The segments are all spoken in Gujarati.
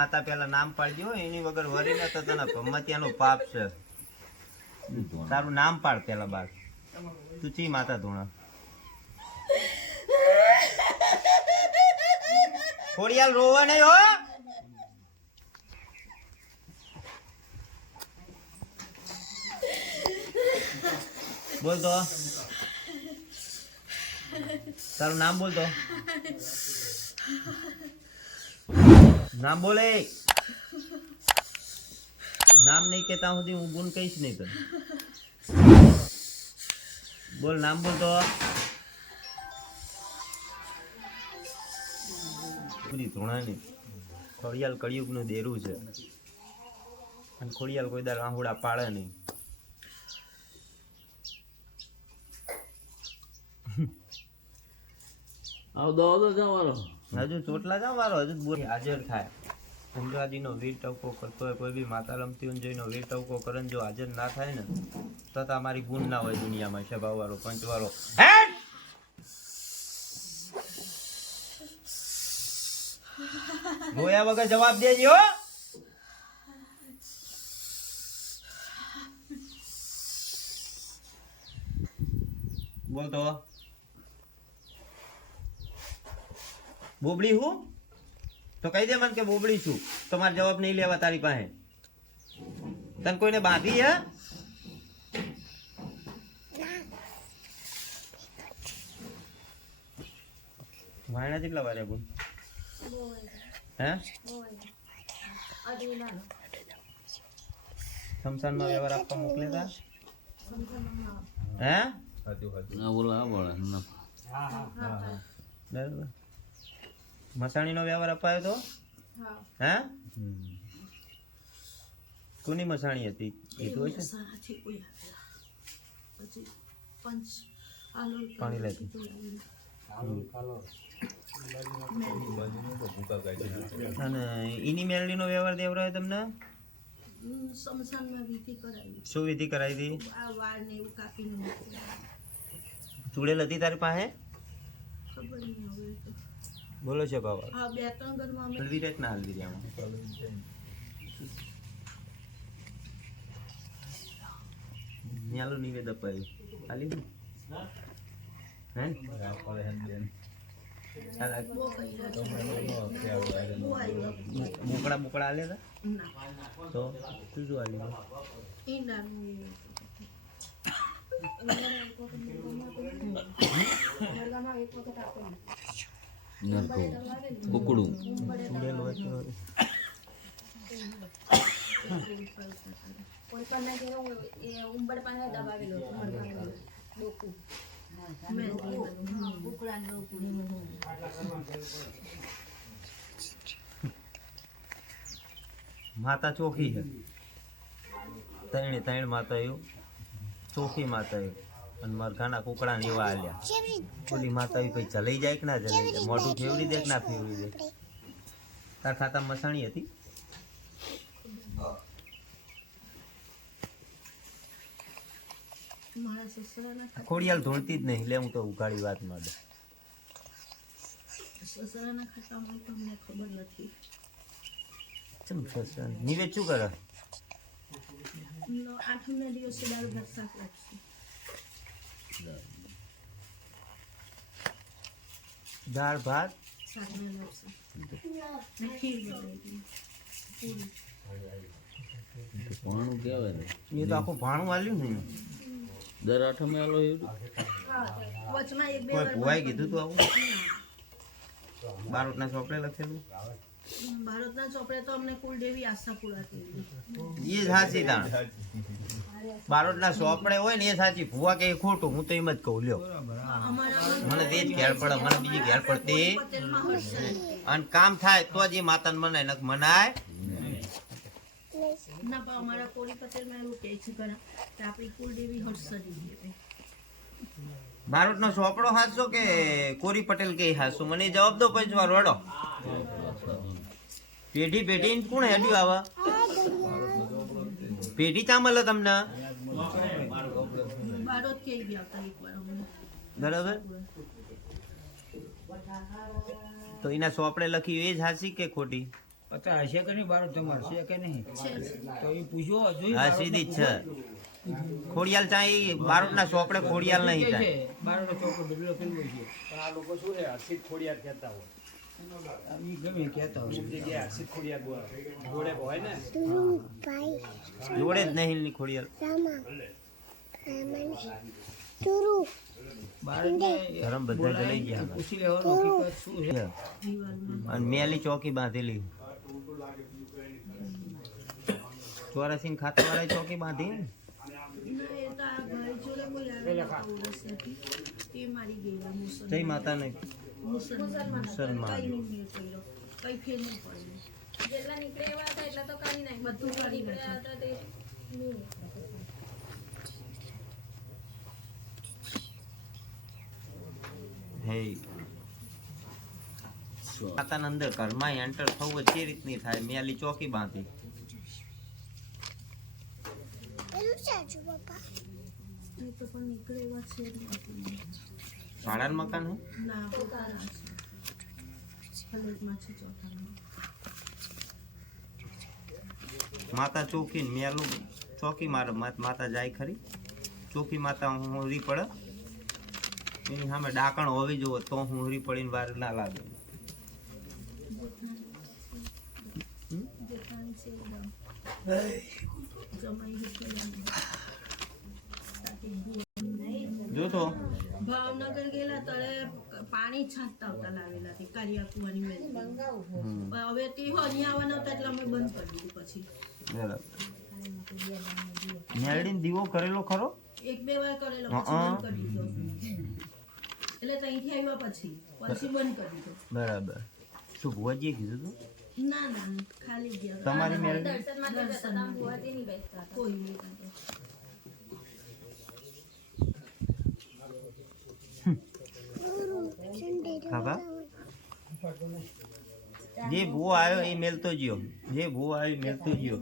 માતા પેલા નામ પાડજો, એની વગર વરી ન તો તને ભમતિયાનું પાપ છે. તારું નામ પાડ પેલા બાર. તું ચી માતા ધૂણા? ખોડિયાલ રોવા નહીં હો! બોલ તો. તારું નામ બોલ તો. નામ બોલે. નામ નહીં કેતા સુધી હું ગુણ કહીશ નહીં તો બોલ, નામ બોલ તો. પૂરી ધૂણાની. ખોડિયાલ દેરું છે. અને ખોડિયાલ કોઈ દાર આહુડા પાડે નહીં. આવો દો તો જવાનો. હજુ ચોટલા જાવ મારો, હજુ બોરી હાજર થાય. અંબાજીનો વીર ટવકો કરતો હોય કોઈ બી માતા રમતી હોય ને વીર ટવકો કરે જો હાજર ના થાય ને, તો તમારી ગુણ ના હોય દુનિયામાં સ્વભાવ વાળો પંચ વાળો ગોયા વગર જવાબ દેજે બોલ તો. બોબડી હું? તો કહી દે મને કે બોબડી છું. તમારે જવાબ નહીં લેવા તારી પાસે. તને કોઈને બાંધી હે? વાયણા કેટલા વારે બોલ? હે? શમશાનમાં વ્યવહાર આપવા મોકલે તા? હે? ના બોલા બોલા. ના. બરાબર. મસાણીનો વ્યવહાર અપાયો તો? હે. કોની મસાણી હતી? એ તો છે પાણી લેતી. અને એની મેલડીનો વ્યવહાર દેવરાયો તમને? સમસાનમાં વિધિ કરાવી. શું વિધિ કરાવી હતી. ચૂડેલ હતી તારી પાસે. બોલો છે બાબા. હા બે ત્રણ ઘરમાં અમે હલવી રેત ના હલવી રહ્યા ન્યાલો નિવેદ અપાયું ખાલી. મોકળા મોકળા આલે તા? તો શું શું આલી દે? ઈંડાનું એ નરકો. માતા ચોખી છે. ત્રણે ત્રણ માતા એવું ચોખી માતા એવું અને મરઘાના કુકડા ને એવા આલ્યા ઓલી માતા એવી પૈસા લઈ જાય કે ના જઈ જાય? મોઢું ફેવરી દે કે ના ફેવરી દે? તાર ખાતા મસાણી હતી? ખોડિયાલ ધોળતી જ નહીં લે હું તો ઉઘાડી વાત ન દે સસરાના ખાતામાં તો ખબર નથી. ચમ સસરા નિવેદ શું કરે? આઠમના દિવસે દાળ ભાત શાક રાખશું. દાળ ભાત? ભાણું કહેવાય ને. એ તો આખું ભાણું આલ્યું ને દર આઠમે આલો એવું? ભુવાઈ કીધું તું આવું? બારોટના ચોપડે લખેલું? ભારતના ચોપડે તો અમને કુલદેવી આશાપુરા કીધી એ સાચી તાણ. બારોટના ચોપડે હોય ને એ સાચી. ભુવા કે ખોટું હું તો એમ જ કહું લ્યો. મને તે જ ઘેર પડે મને બીજી ઘેર પડતી. અને કામ થાય તો જ એ માતાને મનાય નક મનાય ના પણ અમારા કોળી પટેલમાં એવું કહે છે ઘણા કે આપણી કુલદેવી હર્ષદી કહેવાય ચોપડો હાચો કે કોરી પટેલ કે હાસો મને જવાબ દો પછી વાર વડો પેઢી પેઢી કોણ હેડ્યું આવા? પેઢી ચા મળે તમને? બરાબર? તો એના સોપડે લખ્યું એ જ હાસી કે ખોટી? અત્યારે હશે કે નહીં? બાર તમારે છે કે નહીં? તો એ પૂછો જોઈ હા સીધી જ છે. ખોડિયાલ ત્યાં બારોટ ના સોપડે ખોડિયાલ નહીં થાય. બારનો ચોકો બદલો કર્યો છે? પણ આ લોકો શું રે હર્ષિત ખોડિયાર કહેતા હોય. ગમે કહેતા હોય અમુક જગ્યાએ હર્ષિત ખોડિયાર બોલે. જોડે હોય ને જોડે જ નહીં ની ખોડિયાલ બાળકને ધરમ બધા જ લઈ ગયા પૂછી લેવાનું હકીકત શું છે અને મેલી ચોકી બાંધેલી ચોરાસી ખાતા વાળા ચોકી બાંધી ના, એ તો આ ભાઈ જોડે કોઈ આવેલા ઓરસેથી. એ મારી ગયેલા મુસલમાન. જય માતા નહીં મુસલમાન. કઈ ફેર નહીં પડ્યો. જેટલા નીકળે હતા એટલા તો કરી નાખ્યા. બધું કરી નીકળ્યા હતા તે હે. માતાના અંદર ઘરમાં એન્ટર થવું તે રીતની થાય. મેલી ચોકી બાંધી. એ તો પણ નીકળે એવા છે ભાડાનું મકાન ચોથામાં માતા ચોકી મેલું ચોકી, મારે માતા જાય ખરી. ચોકી માતા હું હુરી પડે. એની સામે ડાકણ હોવી જોવે તો હું હુરી પડીને વાર ના લાગે. જો ભાવનગર ગયેલા તળે પાણી છાંટતા આવતા લાવેલા તે કાળિયા કુવાની મેલ હવે તે હો અહીંયા આવવાના હતા એટલે અમે બંધ કરી દીધું પછી. બરાબર દીવો કરેલો ખરો? એક બે વાર કરેલો પછી બંધ કરી દીધો. એટલે ત્યાંથી આવ્યા પછી પછી બંધ કરી દીધો. બરાબર. શું ભુવાજીએ કીધું તું? ના ના ખાલી ગયા. તમારી દર્શન માટે જતા ભુવાજી નહીં બેસતા કોઈ નહીં કાંઈ. જે ભૂ આવ્યો એ મેલતો ગયો. જે ભૂ આવ્યો એ મેલતો ગયો.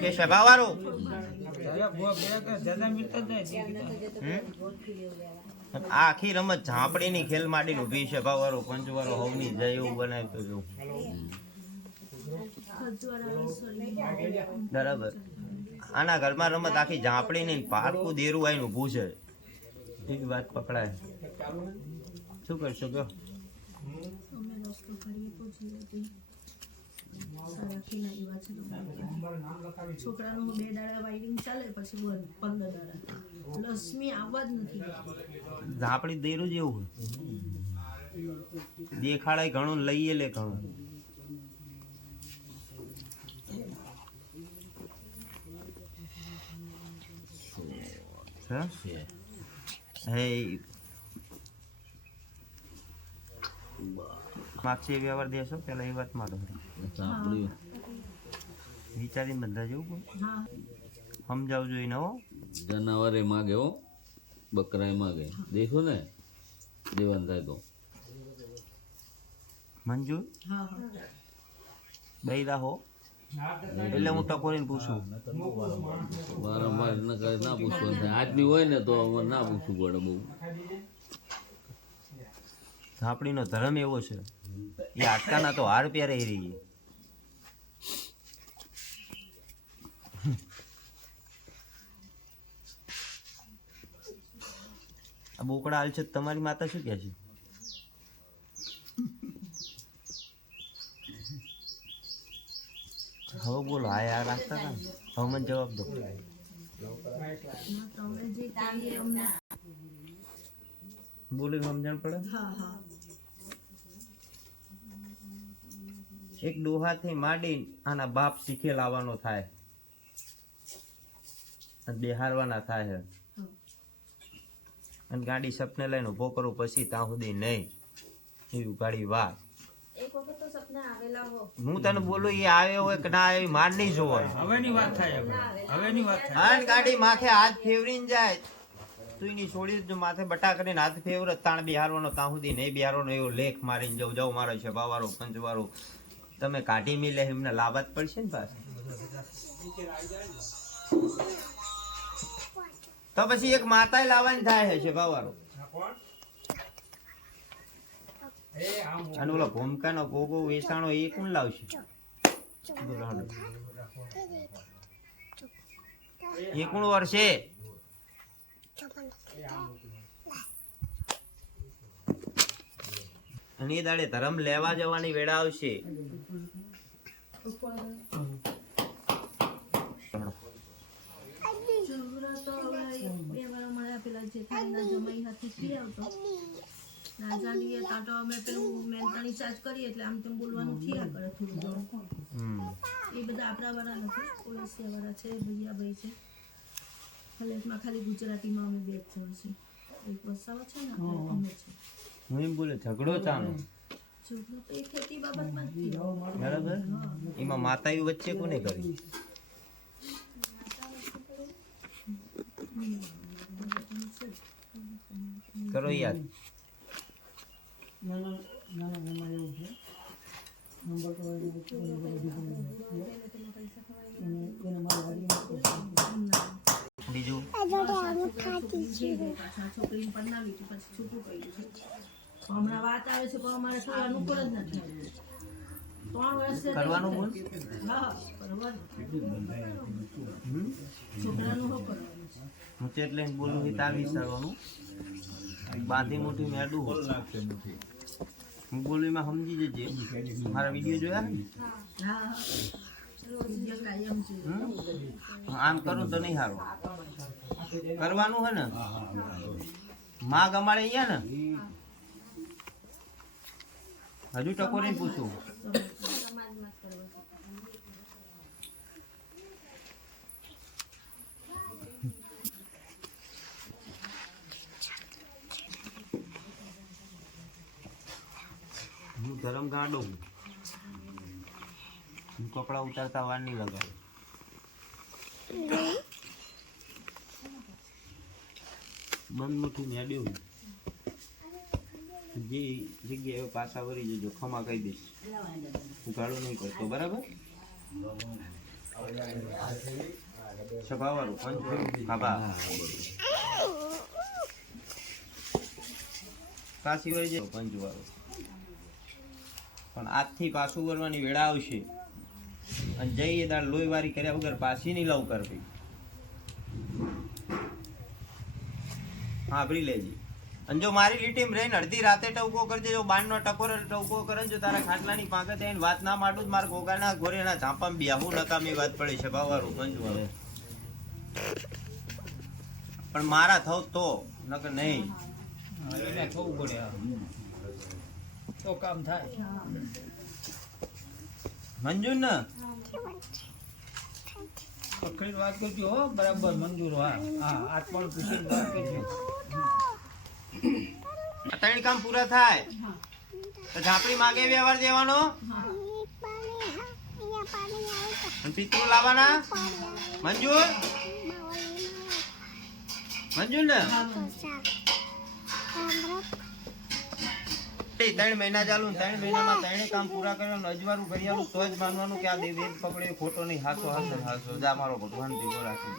કે નહીં હમ? આ આખી રમત ઝાંપડીની ખેલ માંડીને ઊભી છે ભાવારો પંચવારો હવની જય એવું બનાવતો જો. બરાબર. આના ઘરમાં રમત આખી ઝાંપડીની પારકું દેરું આવીને ઊભું છે. એવી વાત પકડાય. શું કરશો કહો. છોકરાનું બે દાડા વાયરિંગ ચાલે પછી પંદર દાડા. લક્ષ્મી આવવા જ નથી. ઝાંપડી દેરું જેવું દેખાડાય ઘણું લઈએ લે ઘણું. હા? હે. માગશે વ્યવહાર દેશો પેલા એ વાત મારો વિચારીને બધા જેવું સમજાવજો એને હો. જનાવરે માગે હો બકરા એ માગે. દેખો ને દેવાન થાય તો. મંજૂર? હા હા. બૈરા હો. એટલે હું ટકોરીને પૂછું. વારંવાર ન પૂછવાનું થાય. આદમી હોય ને તો ના પૂછવું પડે બહુ. ઝાંપડીનો ધર્મ એવો છે. એ આટકાના તો હાર પહેરે રહી આ બોકડા હાલ છે તમારી માતા શું કહે છે? હવે બોલો, આ યાર રાખતા હતા હવે મને જવાબ દો. બોલી સમજણ પડે? એક ડોહાથી માંડી આના બાપ શીખે લાવવાનો થાય. બેહારવાના થાય અને ગાડી સપને લઈને ઊભો કરો પછી ત્યાં સુધી નહીં. એ ગાડી વાત. એક વખત હો. હું તને બોલું એ આવ્યો હોય કે ના આવ્યો માર નહીં જોવો. હવેની વાત થાય હવે. હવેની વાત થાય. અને ગાડી માથે હાથ ફેવરીને જાય. તું એની છોડી જો માથે બટા કરીને હાથ ફેવર તાણ બિહારવાનો ત્યાં સુધી નહીં બિહારવાનો એવો લેખ મારીને જવું જાઉં મારો છે બાવારો પંચવારો તમે કાઢી મિલે એમને લાભ જ પડશે ને પાછું. તો પછી એક માતા લાવવાની થાય છે બાવારો અને ઓલો ભૂમકાનો ગોગો વેચાણો એ કોણ લાવશે? એ કોણ વર્ષે અને દાડે ધરમ લેવા જવાની વેળા આવશે. પેલા જેઠાણીના જમાઈ હતી પી આવતો ત્યાં તો અમે પેલું મેંતાણી ચાર્જ કરીએ એટલે આમ તેમ બોલવાનું થયા કરે થોડું ઘણું. હમ. એ બધા આપણા વાળા નથી પોલીસિયા વાળા છે ભૈયાભાઈ છે. કોલેજમાં ખાલી ગુજરાતીમાં અમે બે જ જણ એક વસાવા છે ને આપણે અમે છે હું એમ બોલે ઝઘડો ચાલો છોકરો તો એ ખેતી બાબતમાં જ બરાબર? એમાં માતાયું વચ્ચે કોને કરી? કરો યાદ. બીજું છોકરીને પરણાવી પછી છૂટું કર્યું છે તો હમણાં વાત આવે છે પણ અમારે કોઈ અનુકૂળ જ નથી. ત્રણ વર્ષ કરવાનું બોલ. હા કરવાનું. છોકરાનું હું એટલે બોલું કે તાર વિચારવાનું બાંધી મોટી મેડું. હું બોલું એમાં સમજી જજે. મારા વીડિયો જોયા? આમ કરું તો નહીં સારું કરવાનું હે ને? માં ગમાડે અહીંયા ને? હજુ ટકોરી પૂછું સમાજમાં જ કરવો છે હું. ધરમ ગાંડો કપડા ઉતારતા વાર નહીં લગાવ. બંધ નથી મેળ્યું જે જગ્યાએ પાછા વળી જજો ખમા કહી દઈશ. ગાળો નહીં કરતો, બરાબર? સભાવાળું પંચ આભાર કાશી વળી જાય પંચવાળું. પણ આજથી પાછું વરવાની વેળા આવશે. અને જઈએ તાર લોહી વારી કર્યા વગર પાછી નહીં લવ કરવી. સાંભળી લેજે. અને જો મારી લીટીમ રહીને અડધી રાતે ટવકો કરજે, જો બાણનો ટકોર ટવકો કરે જો તારા ખાટલાની પાંખે થઈને વાત ના માડું મારા ગોગાના ઘોરેના ઝાંપામાં આવું નકામી વાત પડી છે, ભાવારું હવે. પણ મારા થવ તો, નકર નહીં. થવું પડે. તો કામ થાય. મંજુર ને? પકડી વાત કરજો હો બરાબર મંજુર હા હા આજ પણ પૂછીને વાત કરજો ત્રણ કામ પૂરા થાય. તો ઝાપડી માગે વ્યવહાર દેવાનો? પિતૃ લાવવાના? મંજુર? મંજુર ને? એ ત્રણ મહિના ચાલુ ત્રણ મહિનામાં ત્રણે કામ પૂરા કરવાનું અજવાળું ઘડિયાળું તો જ માનવાનું કે આ દે વેદ પકડે, ખોટો નહીં, હાસો હાસો હાસો. જા, મારો ભગવાન ભેગો રાખી